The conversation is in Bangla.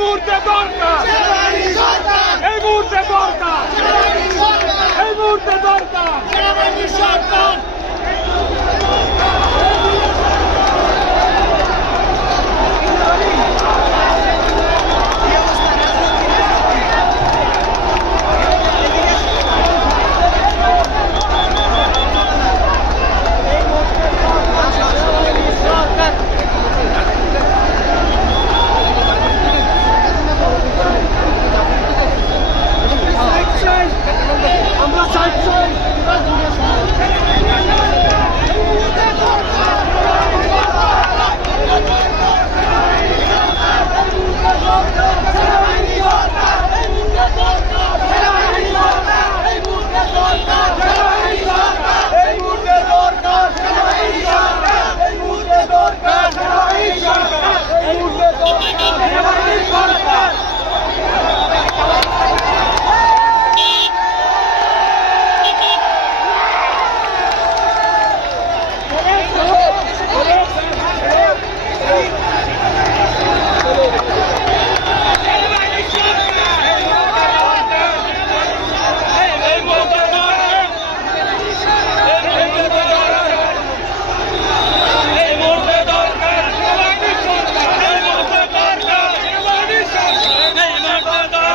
মুহূর্তে দরকার। এই মুহূর্তে দরকার। এই মুহূর্তে দরকার। Canada!